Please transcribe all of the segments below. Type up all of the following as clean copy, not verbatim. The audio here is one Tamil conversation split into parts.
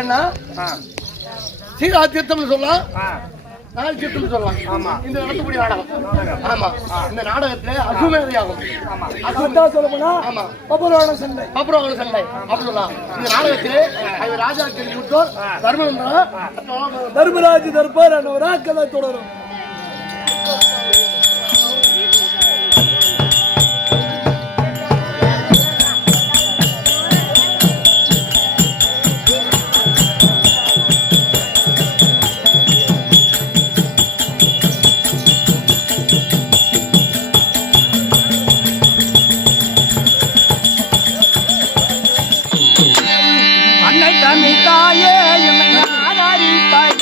ஏன்னா சீரா தீர்த்தம்னு சொல்லலாம், நாள் தீர்த்தம்னு சொல்லலாம். ஆமா, இந்த நடத்தக்கூடிய நாடகம். ஆமா, இந்த நாடகத்துல அசுமேதையாகும். அசுதான் சொல்ல போனா ஆமா பப்புரவான சண்டை அப்படி சொல்லலாம். இந்த நாடகத்திலே அது ராஜா முத்தோர் தர்மராஜ் தர்பார் ஒரு கதை தொடரும். தமிழ் தாயே என்னை ஆதரித்தாய்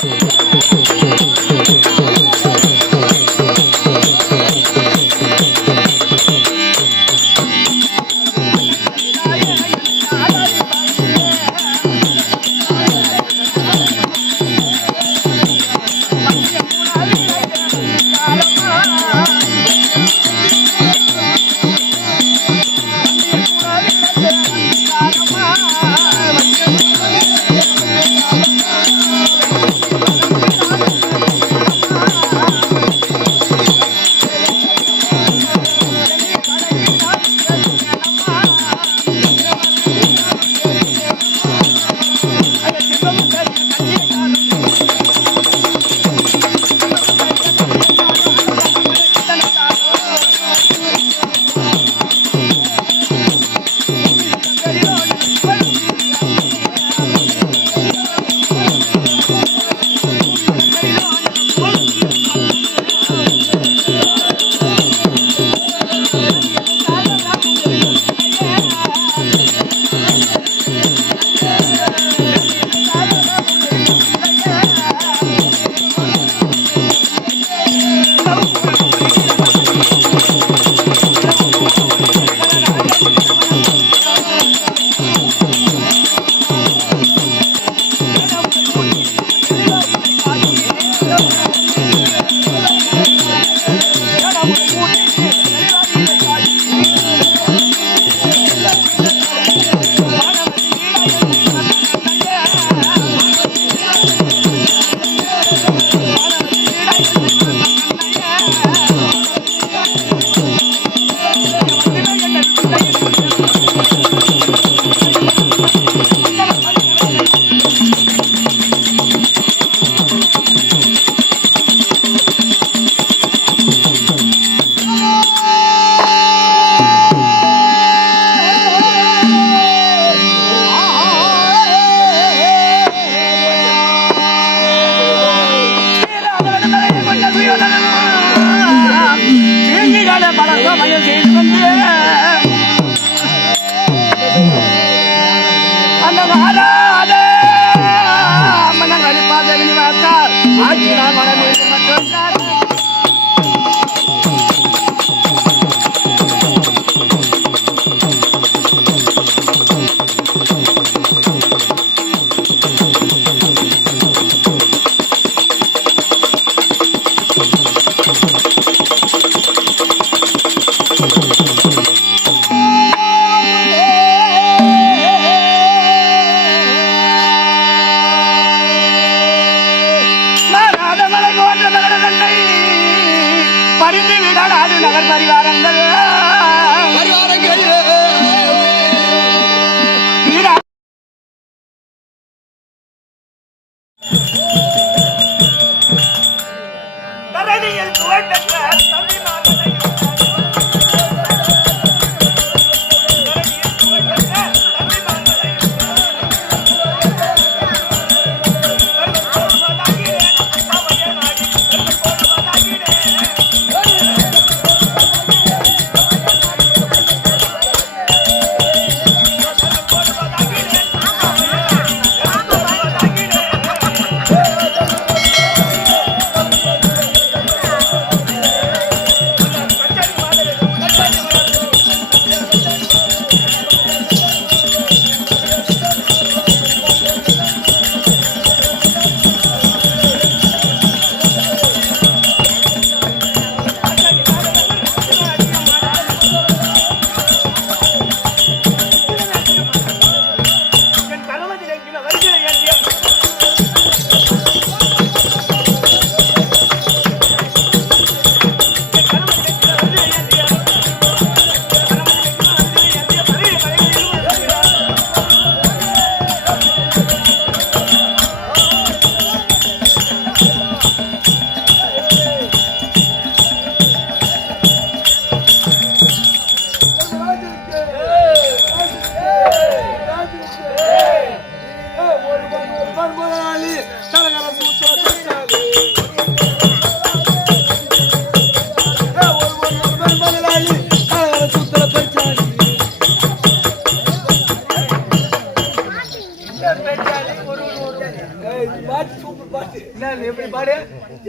பாட்டு என்ன எப்படி பாடு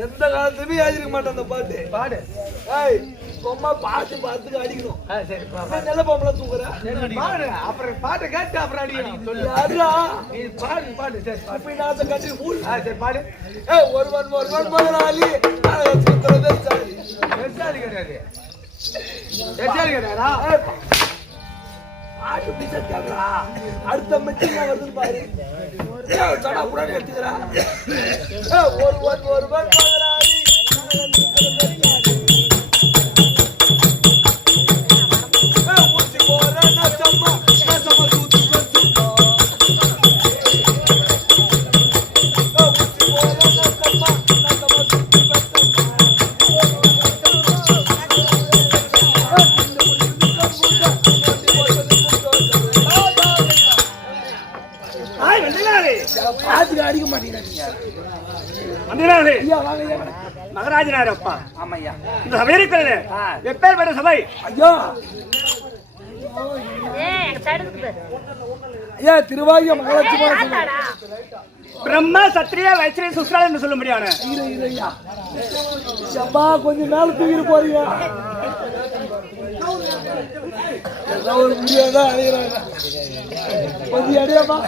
எந்த காலத்துலயுமே எழுதிருக்க மாட்டேன் அந்த பாட்டு பாடு ஏய் சும்மா பாட்டு பாத்துக்கு அடிக்கணும் சரி நல்ல பொம்பளை தூக்குறேன் பாடு அப்புறம் பாட்டை கேட்டு அப்புறம் அடிக்கணும் சொல்லு அதுதான் நீ பாடு பாடு சரி அப்படி நான் கட்டி மூடு சரி பாடு ஏய் ஒருவன் முதலாளி வெச்சாலி கிடையாது வெச்சாலி கிடையாதா ஆட்டு பிச்சை கேக்குறா அடுத்த மெட்டிங் வருது பாரு சடா கூட எடுத்துக்கிறா ஒருவன் முதலாளி அடிக்க மாட்டேங்கிறாங்க மகராஜனார் அப்பா ஆமையா இந்த சபை இருக்கிறது எப்பேற்பட்ட சபை ஐயா ஐயா திருவாகிய மகாலட்சுமி பிரம்மா சத்திரிய வைத்திரிய சுஸ்ரா என்று சொல்ல முடியாது அப்பா கொஞ்சம் மேல தூக்கிட்டு போறீங்க ஒரு முடியாதான் அடைகிறாங்க கொஞ்சம் அடையாமா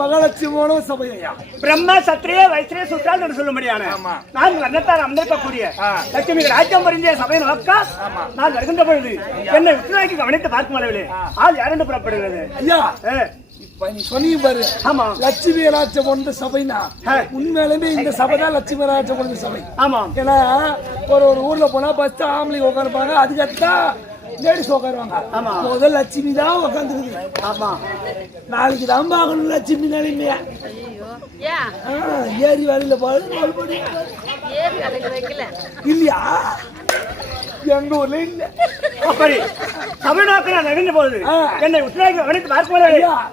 மகாலட்சுமி சபையா பிரம்மா சத்திரிய வைத்திரிய சுற்றால் என்று சொல்ல முடியாது நான் வண்ணத்தார் அமர்ந்திருக்கக்கூடிய லட்சுமி ராஜ்யம் பரிஞ்ச சபையை நோக்கா நான் வருகின்ற பொழுது என்னை உற்றாக்கி கவனித்து பார்க்கும் அளவிலே ஆள் யாரென்று புறப்படுகிறது ஐயா நீ சொன்னீங்க பாரு ஆமா லட்சுமி ராஜ்யம் ஒன்று சபைனா உண்மையிலுமே இந்த சபை தான் லட்சுமி ராஜ்யம் ஒன்று சபை ஆமா ஏன்னா ஒரு ஊர்ல போனா பஸ் ஆம்பளை உட்காருப்பாங்க அதுக்கடுத்தான் லேடிஸ் உட்காருவாங்க ஆமா முதல் லட்சுமி தான் உட்காந்துருக்குது ஆமா நாளைக்கு தான் பார்க்கணும் லட்சுமி நிலைமையா ஏரி வேலையில பாடு இல்லையா எங்க ஊர்ல இல்ல அப்படி தமிழ்நாட்டில் நான் நகர்ந்து போகுது என்னை உற்றாக்கி கவனித்து பார்க்கும்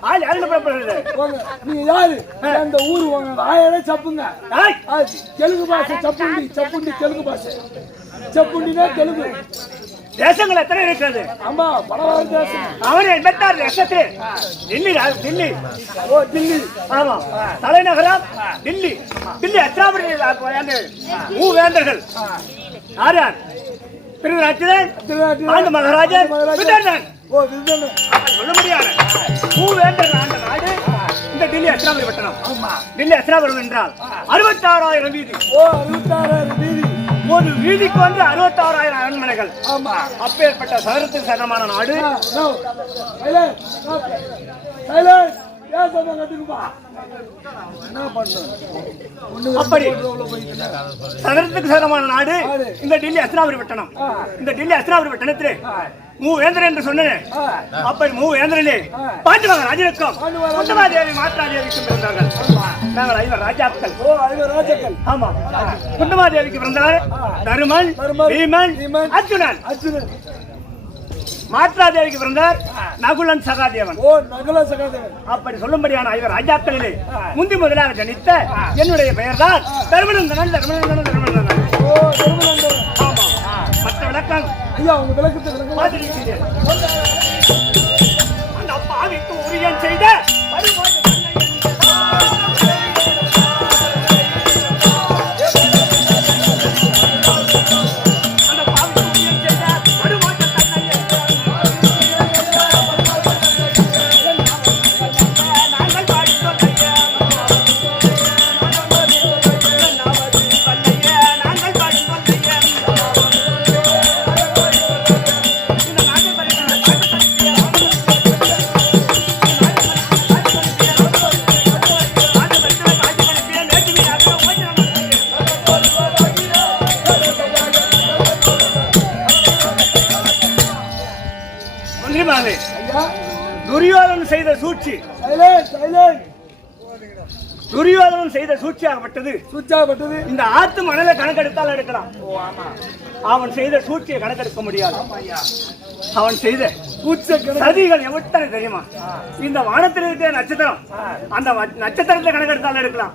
ஆள் யாருன்னு புறப்படுகிறது நீங்க யாரு அந்த ஊர் ஆயாலே சப்புங்க தெலுங்கு பாஷை சப்புண்டி தெலுங்கு பாஷை சப்புண்டினா தெலுங்கு தேசங்கள் எத்தனை இருக்கிறது ஆமா பலவாறு தேசம் அவன் 86 தேசத்து டில்லி ஓ டில்லி ஆமா தலைநகரம் டில்லி எத்தனாபுரி மூவேந்தர்கள் யார் யார் திருநாட்டில் மகாராஜன் ஓ விருதன் சொல்ல முடியாது மூவேந்தர்கள் ஆண்ட நாடு இந்த டில்லி எத்தனாபுரி பட்டணம் டில்லி எத்தனாபுரம் என்றால் 66,000 வீதி ஓ 66,000 வீதி ஒரு வீதிக்கு வந்து 66,000 அரண்மனைகள் ஆமா அப்பேற்பட்ட சகரத்துக்கு சகமான நாடு அப்படி சகரத்துக்கு சகமான நாடு இந்த டில்லி அஸ்தினாபுரி பட்டணம் இந்த டில்லி அஸ்தினாபுரி பட்டணத்திலே மூவேந்தர் என்று சொன்னேன் அப்படி மூவேந்தரிலே பாஞ்சமாக ராஜனுக்கும் குந்தமாதேவி மாத்ராதேவிக்கும் பிறந்தார்கள் நாங்கள் 5 ராஜாக்கள் ஆமா குந்தமாதேவிக்கு பிறந்தவர் தருமன் பீமன் அர்ஜுனன் மாத்ராதேவிக்கு பிறந்தார் நகுலன் சகாதேவன் அப்படி சொல்லும்படியான 5 ராஜாக்களிலே முந்தி முதலாக ஜனித்த என்னுடைய பெயர் தான் தர்மநந்தனன். மற்ற விளக்கம் ஐயா உங்க விளக்கத்தை அந்த அப்பாவிக்கு உரியன் செய்த துரியோதனன் செய்த சூழ்ச்சி துரியோதனன் செய்த சூழ்ச்சியாகப்பட்டது இந்த ஆத்து மணலை கணக்கெடுத்தால் எடுக்கலாம். அவன் செய்த சூழ்ச்சியை கணக்கெடுக்க முடியாது. அவன் செய்த சதிகள் எவ்வளவு தெரியுமா? இந்த வானத்தில் இருக்கிற நட்சத்திரம், அந்த நட்சத்திரத்தை கணக்கெடுத்தாலும் எடுக்கலாம்.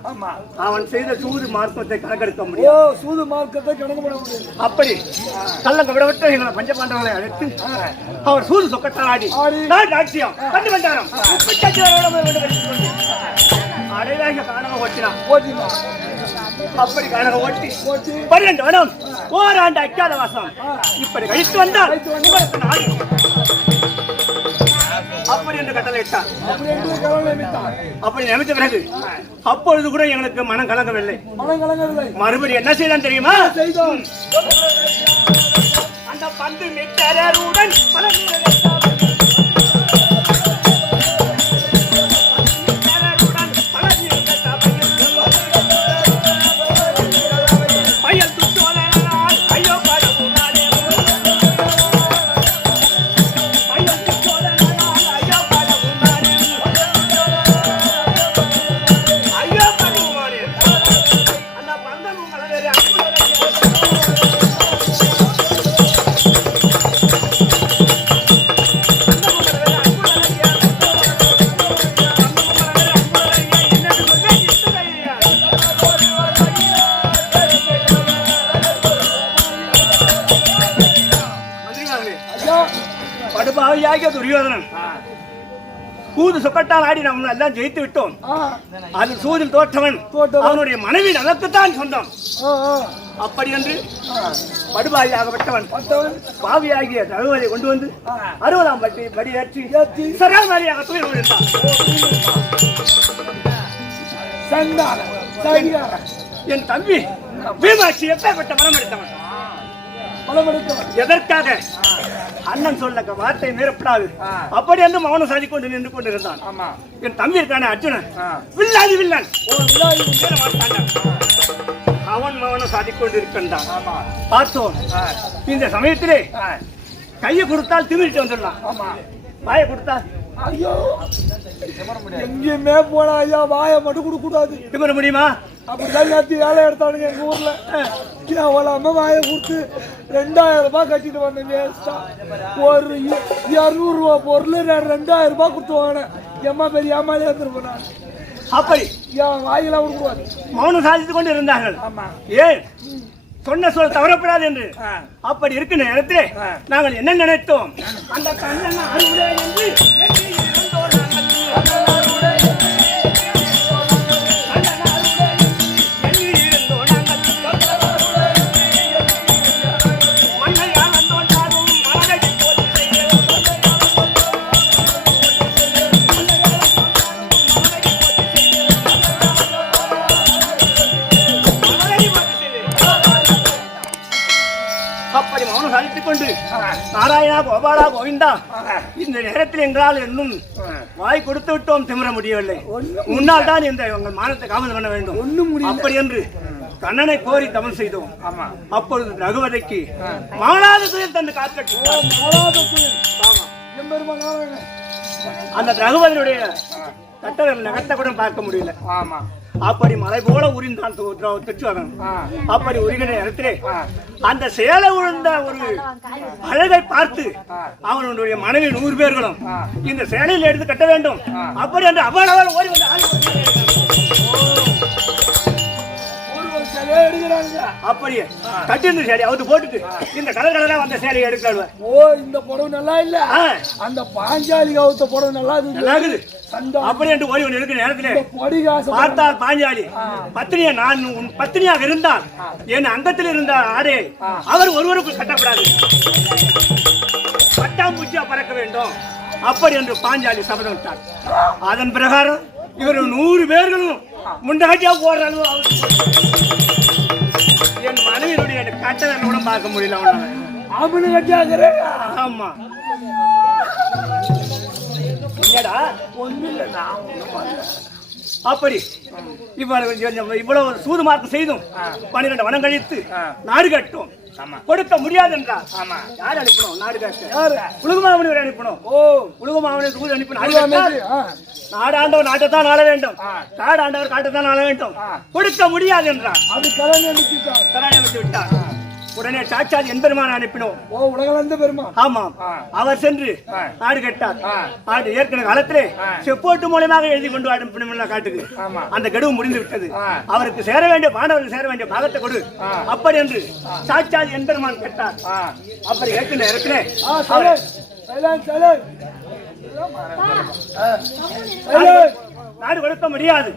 அவன் செய்த சூது மார்க்கத்தை கணக்கெடுக்க முடியும். சூது மார்க்கத்தை கணக்கு பண்ண முடியும். அப்படி கள்ளங்க விடவிட்டு எங்களை பஞ்சபாண்டவர்களை அழைத்து அவர் சூது சொக்கட்டால் ஆடி நாட்டியம் கண்டு வந்தாரம் அடையாக காணக ஓட்டினான். அப்படி காணக ஓட்டி 12 வருடம் ஓராண்டு அக்காத வாசம் இப்படி கழித்து வந்தால் அப்படி என்று கட்டளையிட்டார். அப்படி நினைத்த பிறகு அப்பொழுது கூட எங்களுக்கு மனம் கலங்கவில்லை. மறுபடியும் என்ன செய்தான் தெரியுமா? அந்த பந்து மிட்டருடன் பல படுபாவியாகிய துரியோதனன் சூது சொக்கட்டால் ஆடி நாம் எல்லாம் ஜெயித்து விட்டோம். அது சூதில் தோற்றவன் அவனுடைய மனைவி நமக்குத்தான் சொந்தம். அப்படி என்று படுபாவியாகப்பட்டவன் பாவியாகிய தகவலை கொண்டு வந்து 60ஆம் படி ஏற்றி சராமாரியாக தூய் விழுந்தான். என் தம்பி பீமாட்சி எப்பேற்பட்ட மனம் எடுத்தவன். எதற்காக? அண்ணன் சொல்ல வார்த்தை மீறப்படாது அப்படி என்று மௌனம் சாதி கொண்டு நின்று கொண்டிருந்தான். என் தம்பி இருக்கான அர்ஜுனன் வில்லாதி வில்லன் அவன் மௌனம் சாதி கொண்டிருக்கின்றான். பார்த்தோம். இந்த சமயத்திலே கையை கொடுத்தால் திமிரிட்டு வந்துடலாம். வாயை கொடுத்தா ஐயோ எங்கேயுமே போனா ஐயா வாயை மட்டும் கொடுக்க கூடாது. திமிர முடியுமா? அப்படிதான் நேற்று வேலை எடுத்தானுங்க எங்க ஊர்ல. அவளாம வாயை கொடுத்து 2000 ரூபாய் கட்டிட்டு வந்தேன். வேஸ்டா ஒரு 200 ரூபா பொருள் 2000 ரூபாய் கொடுத்து வாங்கினேன். எம்மா பெரிய ஏமாலே இருந்துருப்பேன் நான். அப்படி என் வாயிலாம் கொடுக்கூடாது. மௌனம் சாதித்துக் கொண்டு இருந்தார்கள். ஏன் சொன்ன சொல் தவறப்படாது என்று. அப்படி இருக்க நேரத்திலே நாங்கள் என்ன நினைத்தோம்? அந்த கண்ணன் அருளே என்று அப்படி மௌனம் சாதித்துக் கொண்டு நாராயணா கோபாலா கோவிந்தா இந்த நேரத்தில் எங்களால் இன்னும் வாய் கொடுத்து விட்டோம், திமிர முடியவில்லை. முன்னால் தான் இந்த உங்கள் மானத்தை காவல் பண்ண வேண்டும். அப்படி என்று கண்ணனை கோரி தவம் செய்தோம். அப்பொழுது ரகுவதைக்கு மாளாத துயில் தந்து காக்கட்டு. அந்த ரகுவதனுடைய கட்டளை நகத்தை கூட பார்க்க முடியல. அப்படி மலை போல உரிந்தான் துச்சுவகன். அப்படி உரிகிற இடத்திலே அந்த சேலை உழுந்த ஒரு அழகை பார்த்து அவனுடைய மனைவி 100 பேர்களும் இந்த சேலையில் எடுத்து கட்ட வேண்டும் அப்படி என்று அவள் ஓடி வந்து அப்படியே கட்டிருந்த சேலை அவரு போட்டுட்டு இந்த கலர் கலரா வந்த சேலையை எடுக்கிறாள். ஓ இந்த புடவை நல்லா இல்ல, அந்த பாஞ்சாலி கவுத்த புடவை நல்லா இருக்குது. அப்படி என்று ஓடி வந்து இருக்கிற நேரத்திலே பார்த்தால் பாஞ்சாலி பத்தினியா, நான் உன் பத்தினியாக இருந்தால் என் அங்கத்தில் இருந்த ஆடை அவர் ஒருவருக்கு கட்டப்படாது, பட்டாம்பூச்சியா பறக்க வேண்டும் அப்படி என்று பாஞ்சாலி சபதம் விட்டார். அதன் பிரகாரம் இவர் 100 பேர்களும் முண்டாட்டியா போடுறாங்க. என் மனைவியுடைய கட்டளை கூட பார்க்க முடியல. ஆமா அப்படி இவ்வளவு சூது மார்க்கம் செய்தும் 12 வனம் கழித்து நாடு கட்டும் கொடுக்க முடியாது என்றார். யார் அனுப்பணும்? நாடு கட்ட உலகமாவனி அனுப்பணும். உலகமாவனை சூது அனுப்பி நாடாண்டவர் நாட்டைத்தான் ஆள வேண்டும், காடாண்டவர் காட்டைத்தான் ஆள வேண்டும், கொடுக்க முடியாது என்றார். அது கரணி அமைத்து விட்டார். உடனே சாட்சாத் எம்பெருமான் அனுப்பினோம். ஓ உலகளந்த பெருமா. ஆமாம். அவர் சென்று ஆடு கேட்டார். ஆடு ஏற்கனவே காலத்திலே செப்போட்டு மூலமாக எழுதி கொண்டு அனுப்பின காட்டுக்கு அந்த கெடுவு முடிந்து விட்டது. அவருக்கு சேர வேண்டிய மாணவர்கள் சேர வேண்டிய பாகத்தை கொடு அப்படி என்று சாட்சாத் எம்பெருமான் கேட்டார். அப்படி ஏற்கனவே ஏற்கனவே நாடு கொடுக்க முடியாது.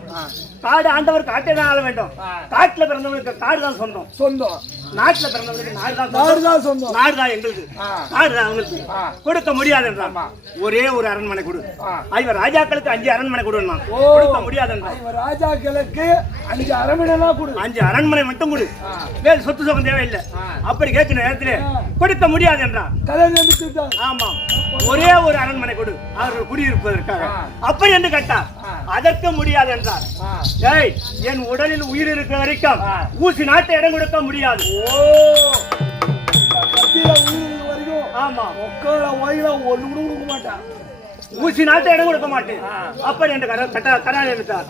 காடு ஆண்டவர் காட்டே தான் ஆள வேண்டும். காட்டுல பிறந்தவங்களுக்கு காடு தான் சொந்தம். சொந்தம். நாட்டுல பிறந்தவங்களுக்கு நாடு தான் சொந்தம். நாடு தான் எங்களுக்கு. நாடு தான் அவங்களுக்கு கொடுக்க முடியாது என்றான். ஒரே ஒரு அரண்மனை கொடு. இவர் ராஜாக்களுக்கு 5 அரண்மனை கொடுன்னா கொடுக்க முடியாது என்றான். ராஜாக்களுக்கு 5 அரண்மனை கொடு. 5 அரண்மனை மட்டும் கொடு. வேறு சொத்து சுகம் தேவையில்லை. அப்படி கேட்கிற நேரத்திலே கொடுக்க முடியாது என்றான். ஆமா, ஒரே ஒரு அரண்மனை கொடு அவர்கள் குடியிருப்பதற்காக அப்படி என்று கேட்டார். அதற்கு முடியாது என்றார். என் உடலில் உயிர் இருக்கிற வரைக்கும் ஊசி நாட்டை இடம் கொடுக்க முடியாது. ஆமா, ஊசி நாட்டை இடம் கொடுக்க மாட்டேன் அப்படி என்று கரார் எடுத்தார்.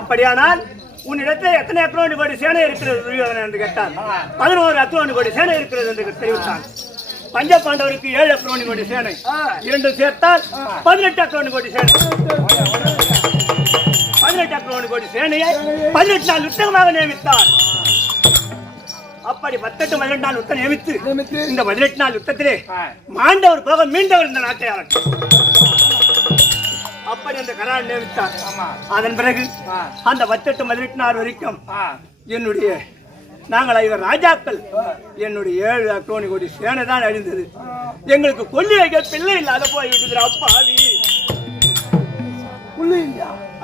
அப்படியானால் உன்னிடத்தில் எத்தனை அக்ரோனி கோடி சேனை இருக்கிறது என்று கேட்டார். 11 அக்ரோனி கோடி சேனை இருக்கிறது என்று தெரிவித்தார். பஞ்ச பாண்டவருக்கு 7 அக்ரோனி கோடி சேனை, 2 சேர்த்தால் 18 அக்ரோனி கோடி சேனை. 18 அக்ரோனி கோடி சேனையை 18 நாள் யுத்தமாக நியமித்தார். அப்படி 18 நாள் யுத்தம் நியமித்து இந்த 18 நாள் யுத்தத்திலே மாண்டவர் போக மீண்டவர் இந்த நாட்டை ஆளட்டும் அப்படி அந்த கரார் நியமித்தார். அதன் பிறகு அந்த 18 நாள் வரைக்கும் என்னுடைய நாங்கள் இவர் ராஜாக்கள் என்னுடைய 7 அக்ரோனி கோடி சேனை தான் அழிந்தது. எங்களுக்கு கொல்லி வைக்க பிள்ளை இல்லாத போய்விட்டது. அப்பாவி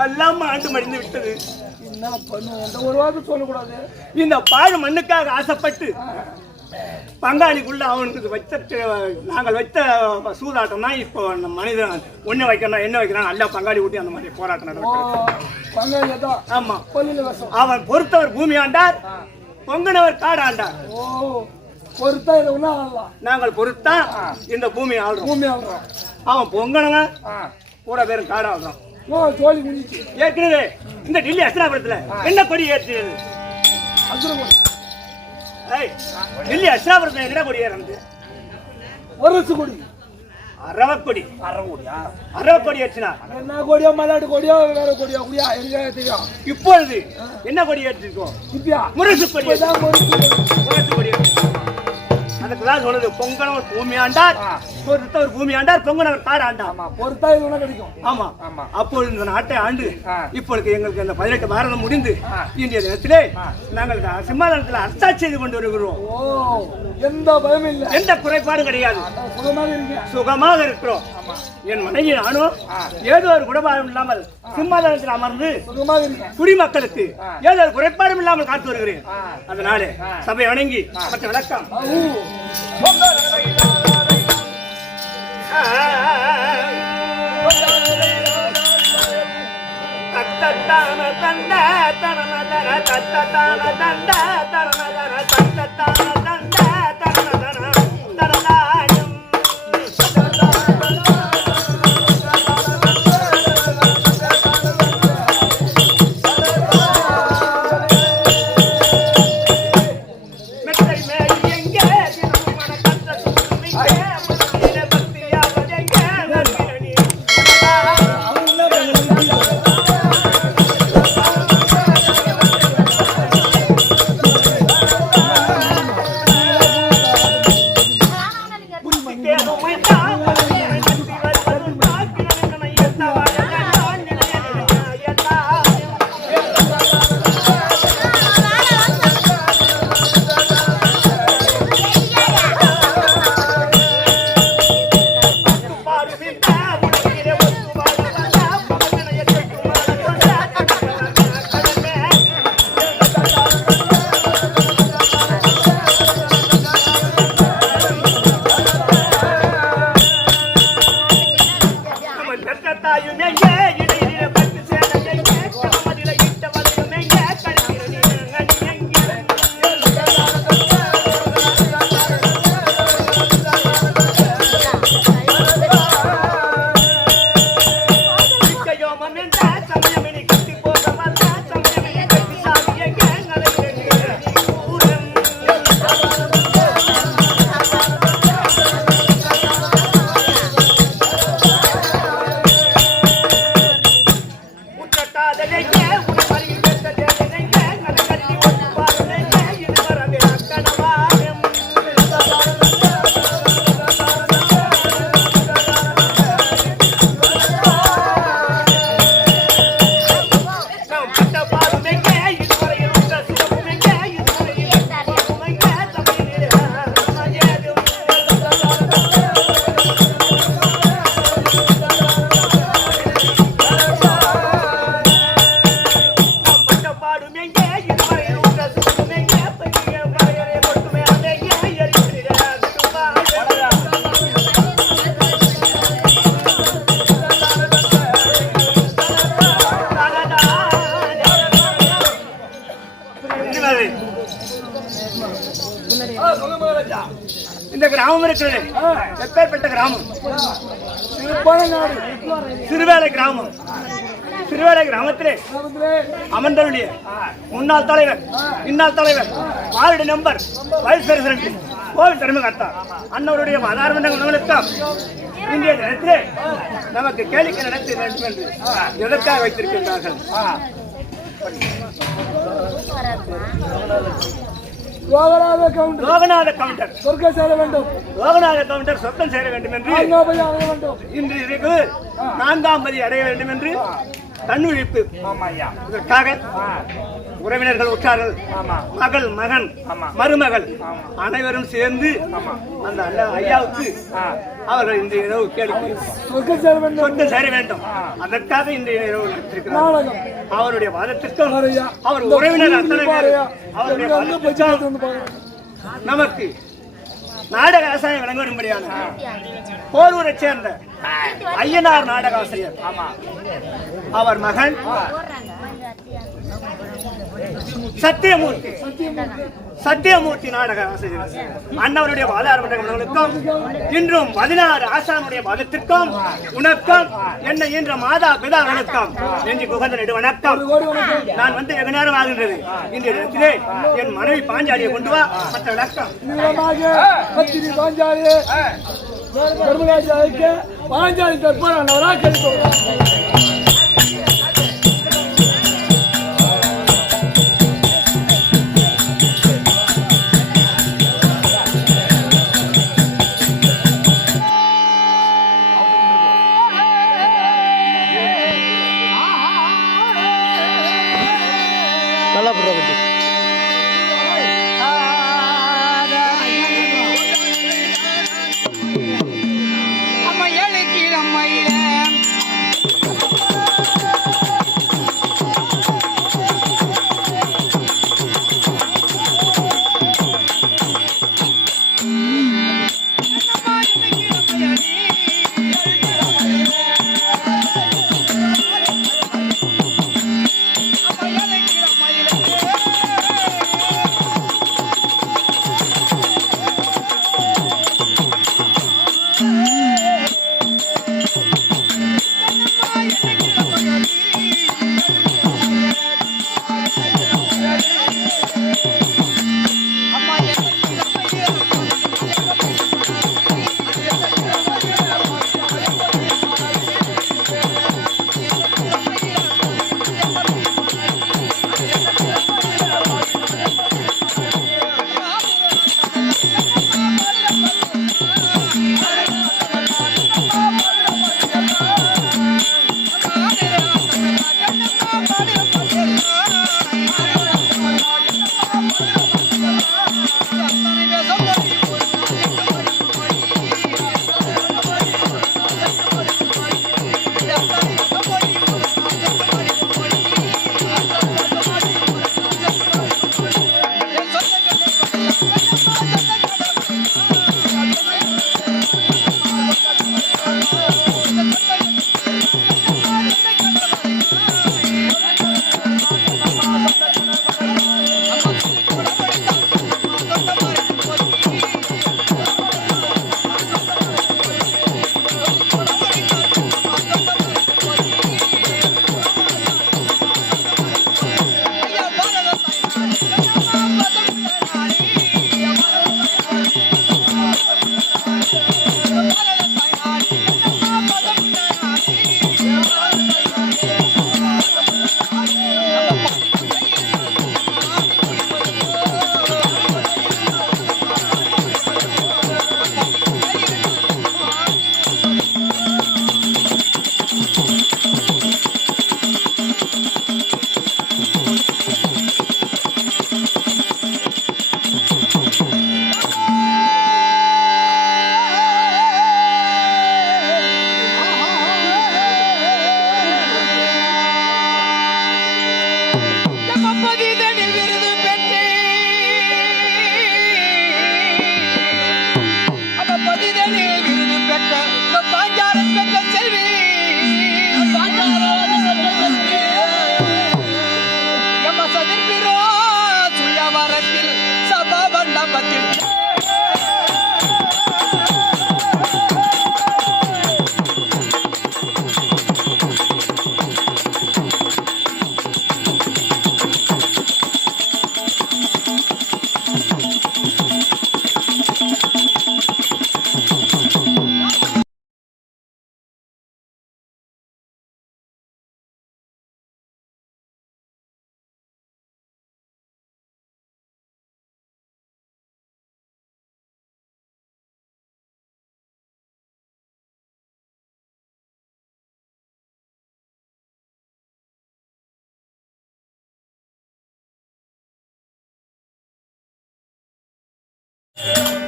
எல்லாம் ஆண்டு மடிந்து விட்டது. என்ன பண்ணுவோம்? ஒரு வாரம் சொல்லக்கூடாது. இந்த பாழ் மண்ணுக்காக ஆசைப்பட்டு பங்காளிக்குள்ள அவனுக்கு வச்ச நாங்கள் வைத்த சூதாட்டம் தான் இப்போ மனிதன் ஒண்ணு வைக்கணும் என்ன வைக்கிறான் நல்லா பங்காளி ஊட்டி அந்த மாதிரி போராட்டம் நடக்கும். ஆமா, அவன் பொறுத்தவர் பூமி ஆண்டார், பொங்கனவர் காடு ஆண்டார். நாங்கள் பொறுத்தா இந்த பூமி ஆள்றோம். அவன் பொங்கனங்க கூட பேரும் காடு ஆள்றோம். ஏற்கனவே இந்த டெல்லி அஸ்தினாபுரத்துல என்ன கொடி ஏற்றியது? டெல்லி அஸ்தினாபுரத்துல என்ன கொடி ஏறது? ஒரு கொடி, அரவக்கொடி. அரவக்கொடி ஏற்றினா என்ன கொடியோ மலாட்டு கொடியோ வேற கொடியோ கொடியா எனக்கு தெரியும். இப்பொழுது என்ன கொடி ஏற்றிருக்கோம்? முரசு கொடி. முரசு கொடி அதுக்குதான் சொல்லுது பொங்கனவர் பூமி ஆண்டார், பொறுத்தவர் பூமி ஆண்டார், பொங்கனவர் காடு ஆண்டார். பொறுத்தா இது கிடைக்கும். ஆமா, அப்பொழுது இந்த நாட்டை ஆண்டு இப்பொழுது எங்களுக்கு இந்த 18 பாரதம் முடிந்து இன்றைய தினத்திலே நாங்கள் சிம்மாசனத்தில் அரசாட்சி செய்து கொண்டு வருகிறோம். எந்த பயமும் இல்லை, எந்த குறைபாடும் கிடையாது, சுகமாக இருக்கிறோம். என் மனைவி நானும் ஏதோ ஒரு குறைபாடும் இல்லாமல் சிம்மாசனத்தில் அமர்ந்து குடிமக்களுக்கு ஏதோ ஒரு குறைபாடும் இல்லாமல் காத்து வருகிறேன். அதனாலே சபை வணங்கி மற்ற விளக்கம். தத்தத்தான தண்ட தனதர தத்தத்தான தண்ட தனதர தத்தத்தான தண்ட தனதர தனதாயும் மெத்தை மேல் எங்கே திருமண கத்த சுமிங்க பக்தியாவது எங்கே நம்பினி கிராமம் இருக்கிறது. எப்பேற்பட்ட கிராமம்? திருப்பனநாடு சிறுவேலை கிராமம். சிறுவேலை கிராமத்திலே அமர்ந்தருளிய முன்னாள் தலைவர், இன்னாள் தலைவர், வார்டு நம்பர், வைஸ் பிரசிடென்ட், கோவில் தர்மகர்த்தா அன்னவருடைய ஆதாரமன்ற உணவளித்தாம் இந்திய தினத்திலே நமக்கு கேளிக்கை நடத்த வேண்டும் என்று எதற்காக வைத்திருக்கின்றார்கள்? லோகநாத கவுண்டர் சொர்க்கம் சேர வேண்டும். லோகநாத கவுண்டர் சொர்க்கம் சேர வேண்டும் என்று இன்று இரவு 4ஆம் பதி அடைய வேண்டும் என்று தன்னுழிப்பு. இதற்காக உறவினர்கள், உற்றார்கள், மகள், மகன், மருமகள் அனைவரும் சேர்ந்து அந்த ஐயாவுக்கு அவர்கள் இந்த இரவு கேள்வி சொர்க்கம் சேர வேண்டும். அதற்காக இந்த இரவு நடத்திருக்கிறார். அவருடைய வாதத்திற்கும் அவர் உறவினர் அத்தனை அவருடைய வாதத்திற்கும் நமக்கு நாடக ஆசாரியை வழங்க வரும்படியான போரூரை சேர்ந்த ஐயனார் நாடக ஆசிரியர், அவர் மகன் சத்தியமூர்த்தி, சத்தியமூர்த்தி நாடக ஆசிரியர் அண்ணவருடைய வாதாரமன்றங்களுக்கும் இன்றும் 16 ஆசானுடைய வாதத்திற்கும் உனக்கும் என்னை என்ற மாதா பிதாக்களுக்கும் நெஞ்சு குகந்த நெடு வணக்கம். நான் வந்து வெகு நேரம் ஆகின்றது. இந்த இடத்திலே என் மனைவி பாஞ்சாலியை கொண்டு வா. மற்ற விளக்கம் பாஞ்சாலி தற்போது நல்லா போடுற அம்மையளுக்கு அம்மையில Bye.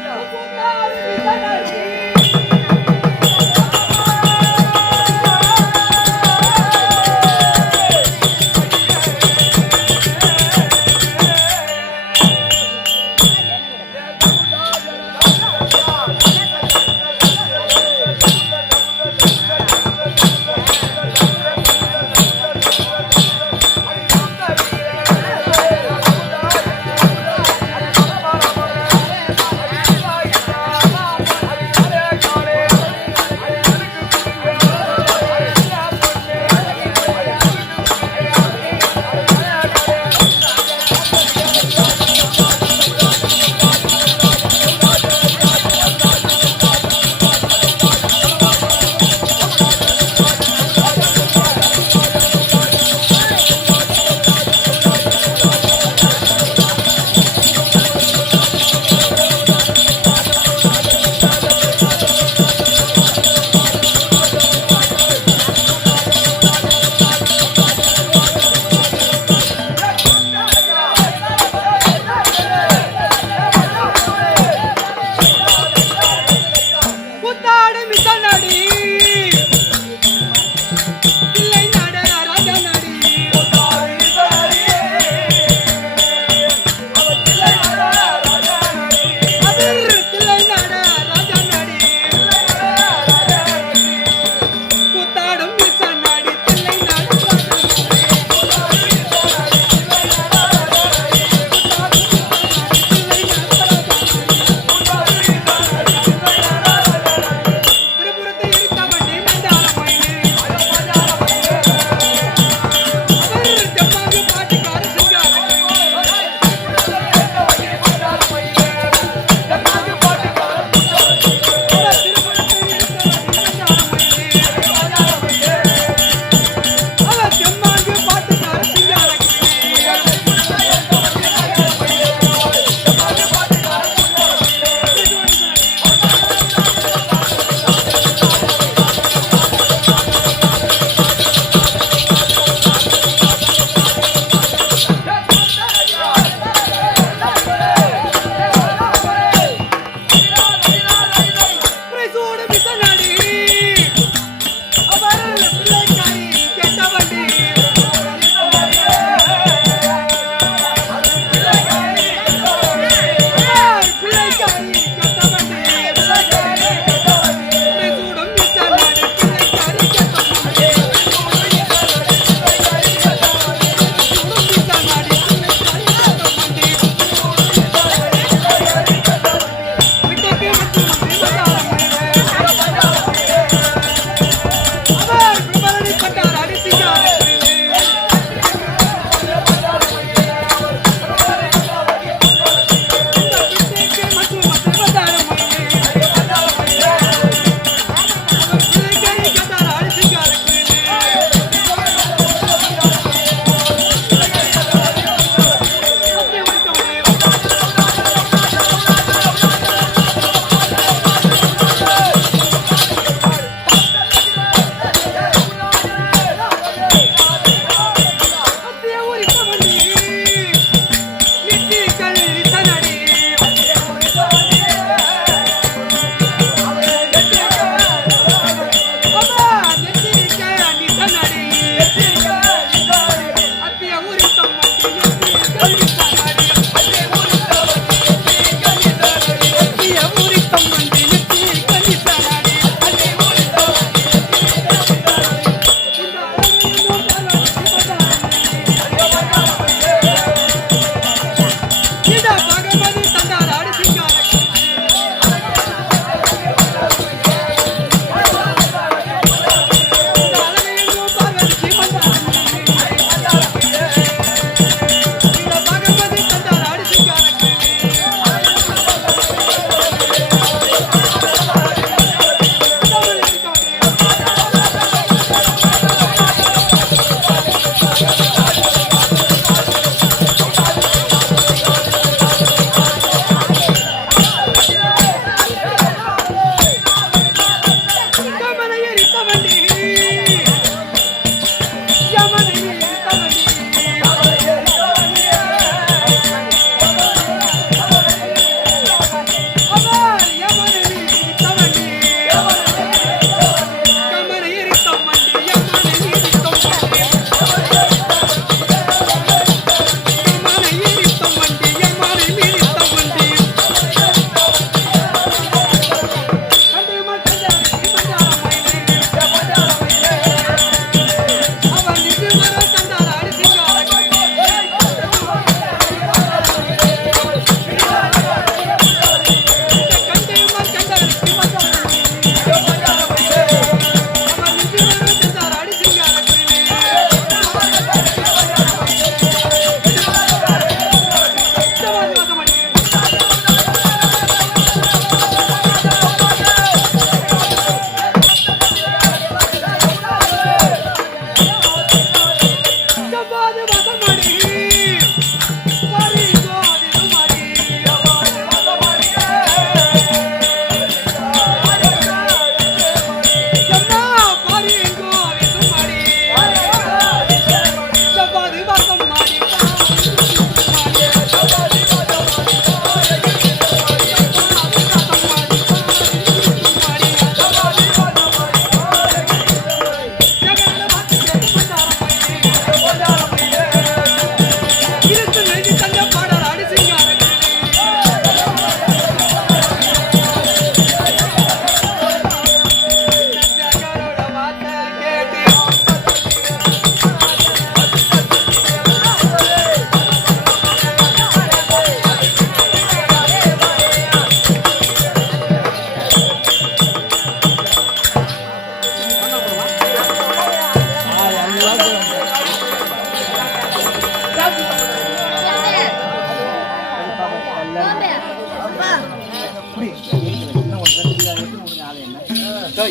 ஏன்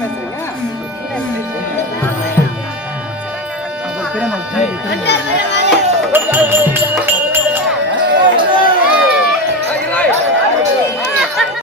பேசுறீங்க? அண்டர்